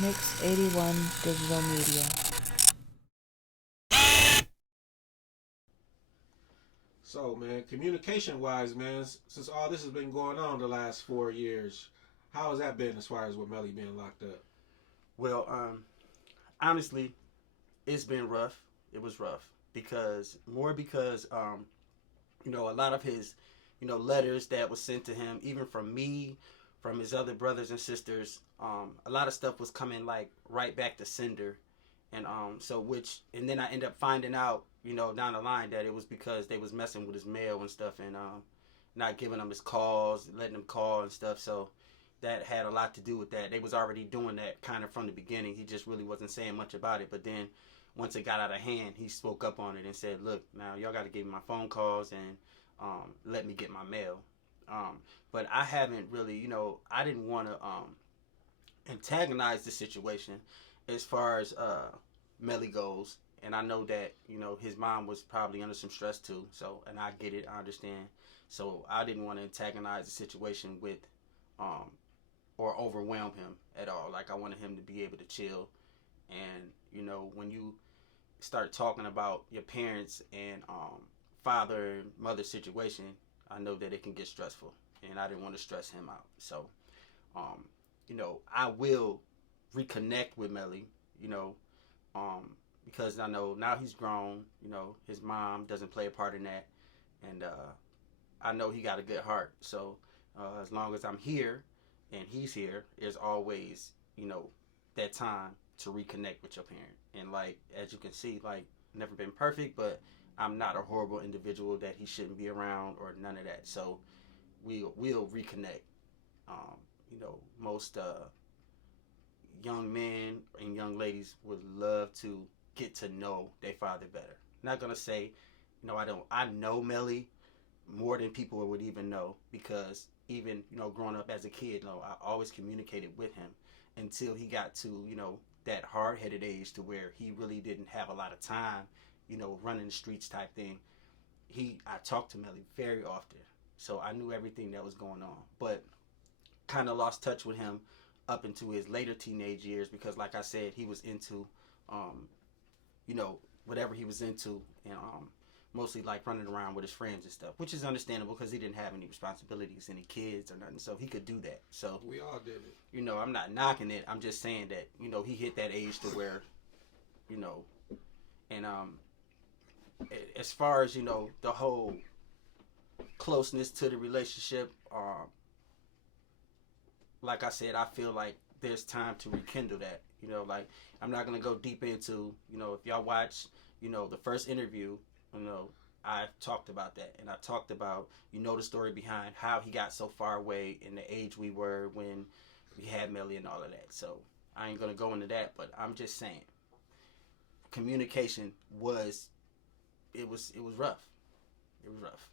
Mix 81 Digital Media. So, man, communication wise, man, since all this has been going on the last 4 years, how has that been as far as with Melly being locked up? Well, honestly, it's been rough. It was rough because a lot of his, letters that was sent to him, even from me, from his other brothers and sisters, a lot of stuff was coming like right back to sender, and and then I end up finding out, down the line that it was because they was messing with his mail and stuff, and not giving him his calls, letting him call and stuff. So that had a lot to do with that. They was already doing that kind of from the beginning. He just really wasn't saying much about it. But then once it got out of hand, he spoke up on it and said, "Look, now y'all got to give me my phone calls and let me get my mail." But I haven't really, I didn't want to antagonize the situation as far as Melly goes. And I know that, his mom was probably under some stress too. So, and I get it, I understand. So I didn't want to antagonize the situation with um, or overwhelm him at all. Like I wanted him to be able to chill. And when you start talking about your parents and father and mother situation, I know that it can get stressful, and I didn't want to stress him out. So, um, I will reconnect with Melly. You know, because I know now he's grown. His mom doesn't play a part in that, and I know he got a good heart. So, as long as I'm here and he's here, there's always that time to reconnect with your parent. And like as you can see, like never been perfect, but I'm not a horrible individual that he shouldn't be around or none of that. So we'll reconnect. Most young men and young ladies would love to get to know their father better. Not gonna say, I don't. I know Melly more than people would even know because even growing up as a kid, I always communicated with him until he got to that hard-headed age to where he really didn't have a lot of time, running the streets type thing. I talked to Melly very often, so I knew everything that was going on, but kind of lost touch with him up into his later teenage years because, like I said, he was into, um, whatever he was into, and mostly like running around with his friends and stuff, which is understandable because he didn't have any responsibilities, any kids or nothing, so he could do that. So We all did it. I'm not knocking it. I'm just saying that he hit that age to where, you know, and as far as the whole closeness to the relationship, like I said, I feel like there's time to rekindle that. Like I'm not gonna go deep into if y'all watch the first interview, you know I talked about that, and I talked about the story behind how he got so far away in the age we were when we had Melly and all of that. So I ain't gonna go into that, but I'm just saying communication was it was rough. It was rough.